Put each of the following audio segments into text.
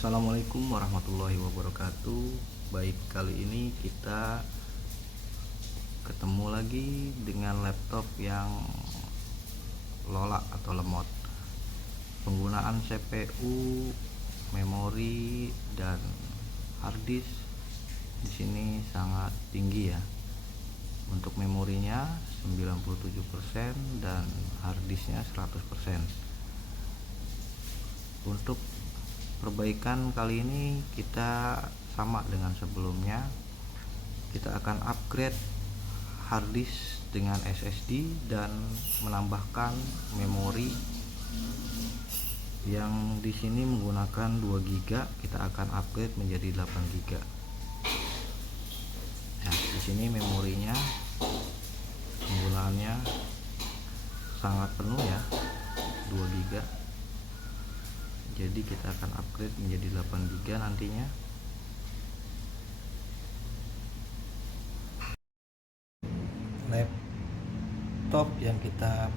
Assalamualaikum warahmatullahi wabarakatuh. Baik, kali ini kita ketemu lagi dengan laptop yang lola atau lemot. Penggunaan CPU, memori, dan harddisk di sini sangat tinggi ya. Untuk memorinya 97% dan harddisknya 100%. Untuk perbaikan kali ini kita sama dengan sebelumnya. Kita akan upgrade harddisk dengan SSD dan menambahkan memori yang di sini menggunakan 2 GB. Kita akan upgrade menjadi 8 GB. Nah, di sini memorinya penggunaannya sangat penuh ya, 2 GB. Jadi kita akan upgrade menjadi 8 GB nantinya. Laptop yang kita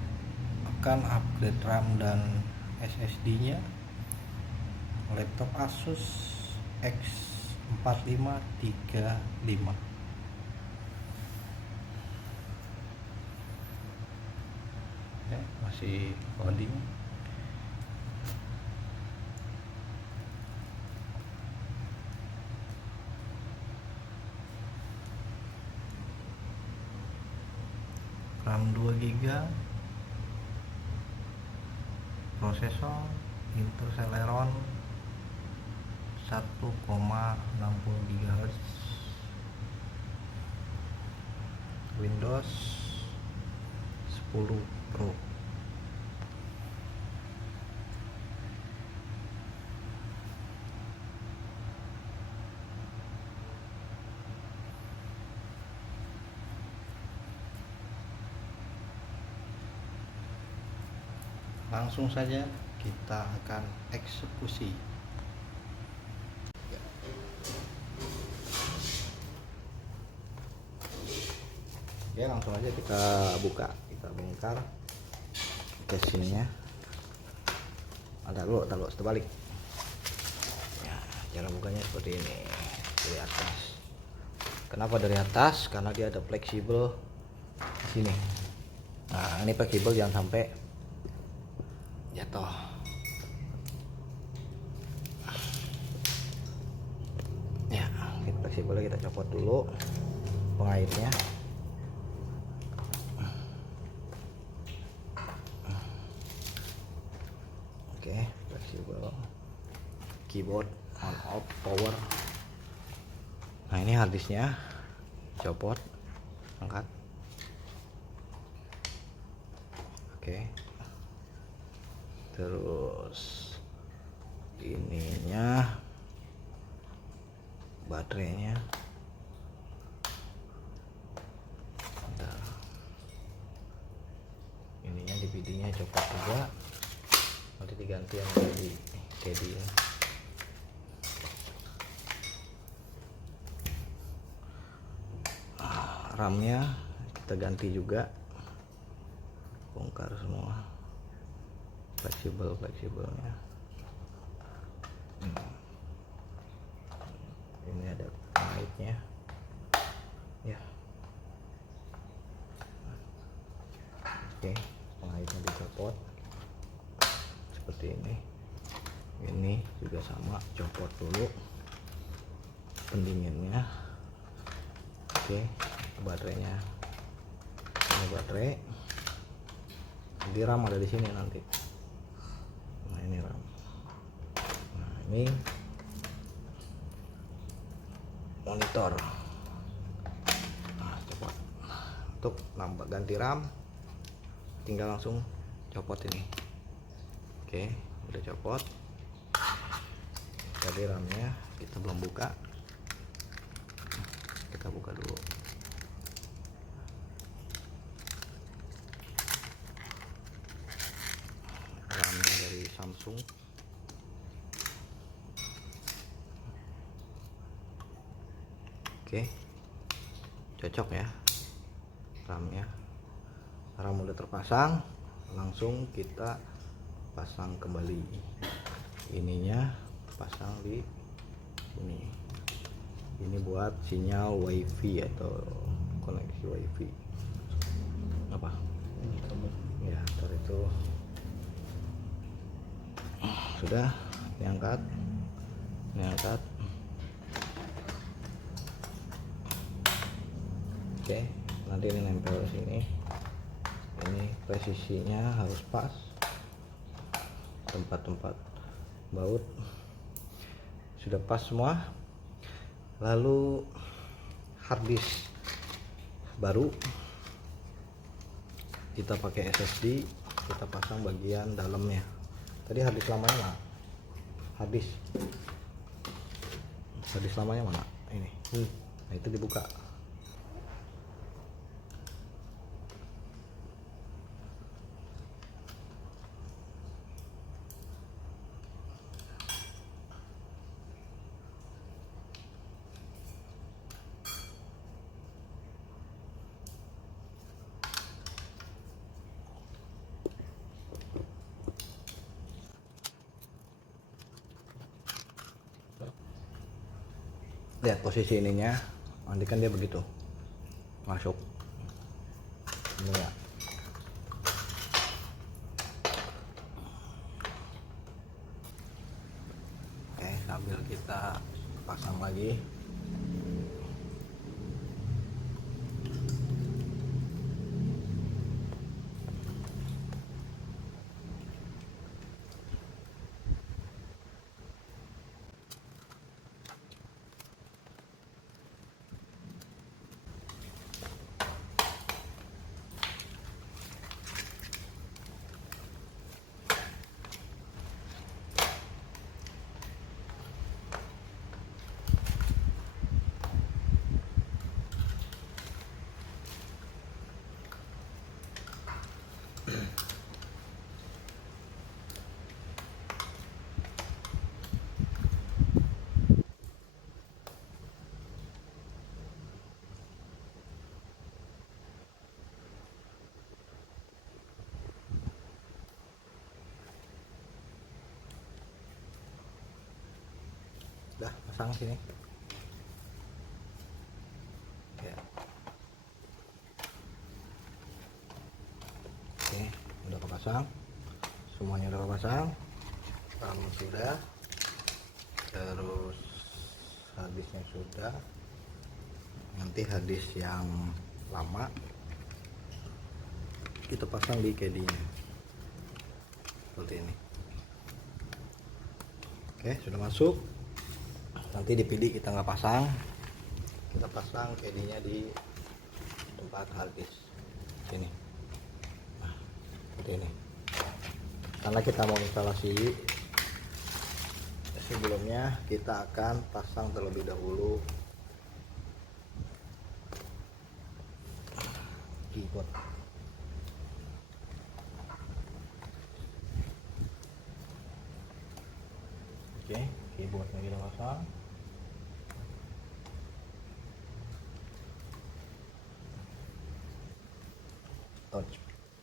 akan upgrade RAM dan SSD-nya laptop Asus X4535. Ya, masih loading. RAM 2 GB, prosesor Intel Celeron 1,60 GHz, Windows 10 Pro. Langsung saja kita akan eksekusi. Ya, langsung aja kita buka, kita bongkar casingnya. Taruh terbalik. Ya, cara bukanya seperti ini, dari atas. Kenapa dari atas? Karena dia ada fleksibel di sini. Nah, ini fleksibel, jangan sampai jatuh. Ya, kita fleksibelnya kita copot dulu pengaitnya. Oke, fleksibel. Keyboard on off power. Nah, ini harddisknya, copot, angkat. Oke, terus ininya baterainya. Bentar. Ininya DVD-nya copot juga, nanti diganti yang jadi CD ya. RAM-nya kita ganti juga, bongkar semua fleksibelnya. Ini ada pengaitnya ya. Oke, pengaitnya dicopot seperti ini. Ini juga sama, copot dulu pendinginnya. Oke, baterainya, ini baterai. Di RAM ada di sini nanti. Nah, ini RAM. Nah, ini monitor. Nah, copot. Untuk nambah ganti RAM tinggal langsung copot ini. Oke, udah copot. Jadi RAM-nya kita belum buka. Kita buka dulu. RAM-nya dari Samsung. Oke, cocok ya RAM-nya. RAM udah terpasang, langsung kita pasang kembali. Ininya pasang di ini buat sinyal wifi atau koneksi wifi apa ya. Ntar itu sudah diangkat. Oke, nanti ini nempel ke sini. Ini presisinya harus pas, tempat-tempat baut sudah pas semua. Lalu harddisk baru kita pakai SSD, kita pasang bagian dalamnya. Tadi harddisk lamanya mana? Harddisk lamanya mana? Ini. Nah, itu dibuka. Lihat posisi ininya, nanti kan dia begitu masuk ini ya. Oke, sambil kita pasang lagi. Udah pasang sini ya. Oke, udah kepasang, semuanya udah kepasang, kamu sudah, terus harddisknya sudah. Nanti harddisk yang lama kita pasang di CD-nya seperti ini. Oke, sudah masuk. Nanti di PD kita nggak pasang, kita pasang CD-nya di tempat harddisk sini. Nah, seperti ini. Karena kita mau instalasi, sebelumnya kita akan pasang terlebih dahulu keyboard. Oke, keyboardnya kita pasang.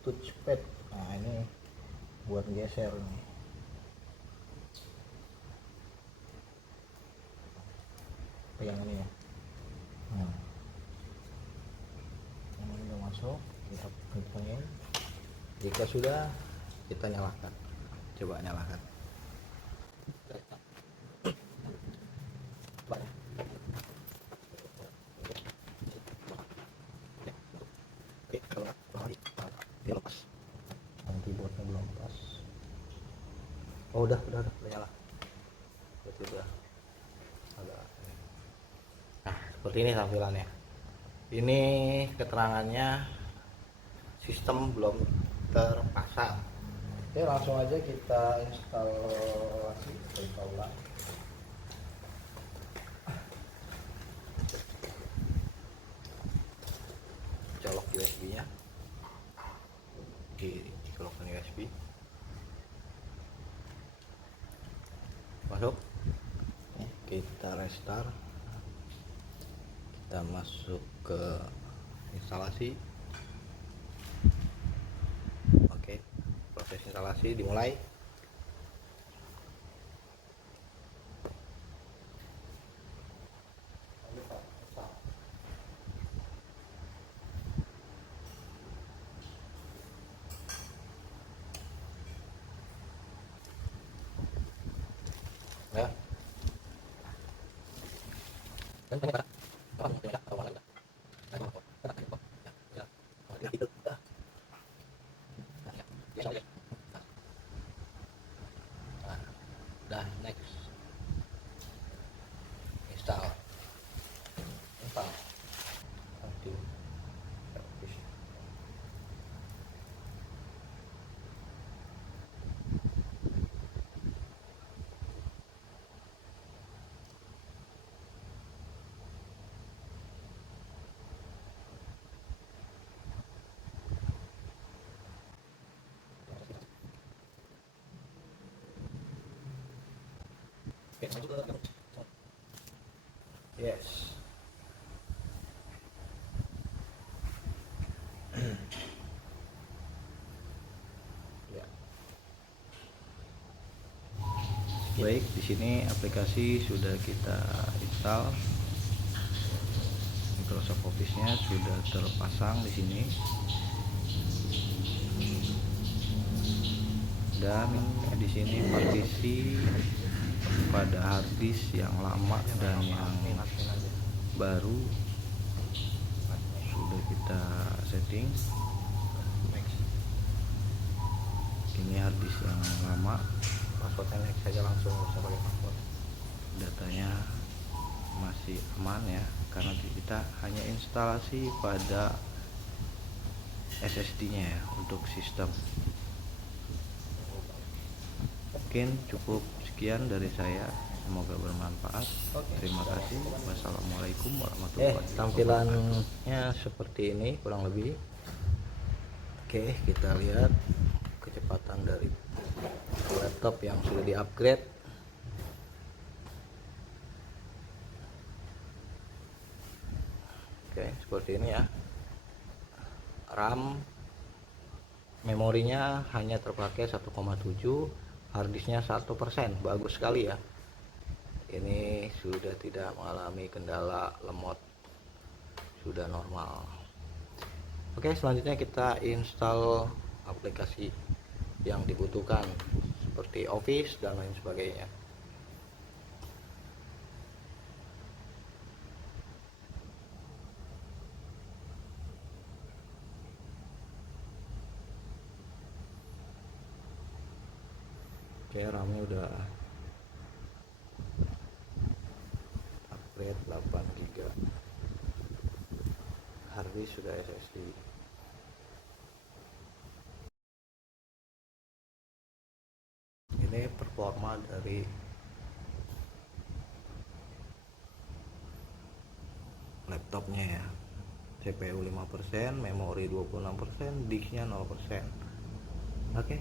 Touchpad, nah ini buat geser nih. Pegang ini ya. Nah, ini udah masuk, kita pegangin. Jika sudah, kita nyalakan. Coba nyalakan. Oke, kalau dia lepas. Keyboardnya belum lepas. Oh, udah nyala. Berarti udah agak. Nah, seperti ini tampilannya. Ini keterangannya sistem belum terpasang. Oke, langsung aja kita instalasi. Kita ulang. Colok USB-nya. Dicolokkan USB. Masuk. Kita restart. Kita masuk ke instalasi. Oke, proses instalasi dimulai. ya. Dan banyak banget. Dah, next. Install. Install. Aktif. Yes. Ya. Baik, di sini aplikasi sudah kita install. Microsoft Office-nya sudah terpasang di sini. Dan di sini partisi pada harddisk yang lama dan yang baru sudah kita setting. Ini harddisk yang lama, passwordnya next saja langsung, bisa pakai password. Datanya masih aman ya, karena kita hanya instalasi pada SSD-nya ya untuk sistem. Mungkin cukup sekian dari saya, semoga bermanfaat. Terima kasih. Wassalamualaikum warahmatullahi wabarakatuh. Tampilannya seperti ini kurang lebih. Oke, kita lihat kecepatan dari laptop yang sudah di-upgrade. Oke, seperti ini ya. RAM, memorinya hanya terpakai 1,7, harddisknya 1%, bagus sekali ya. Ini sudah tidak mengalami kendala lemot, sudah normal. Oke, selanjutnya kita install aplikasi yang dibutuhkan seperti Office dan lain sebagainya. Oke, RAM-nya udah upgrade 8 GB, harddisk sudah SSD. Ini performa dari laptopnya ya. CPU 5%, memori 26%, disknya 0%. Oke.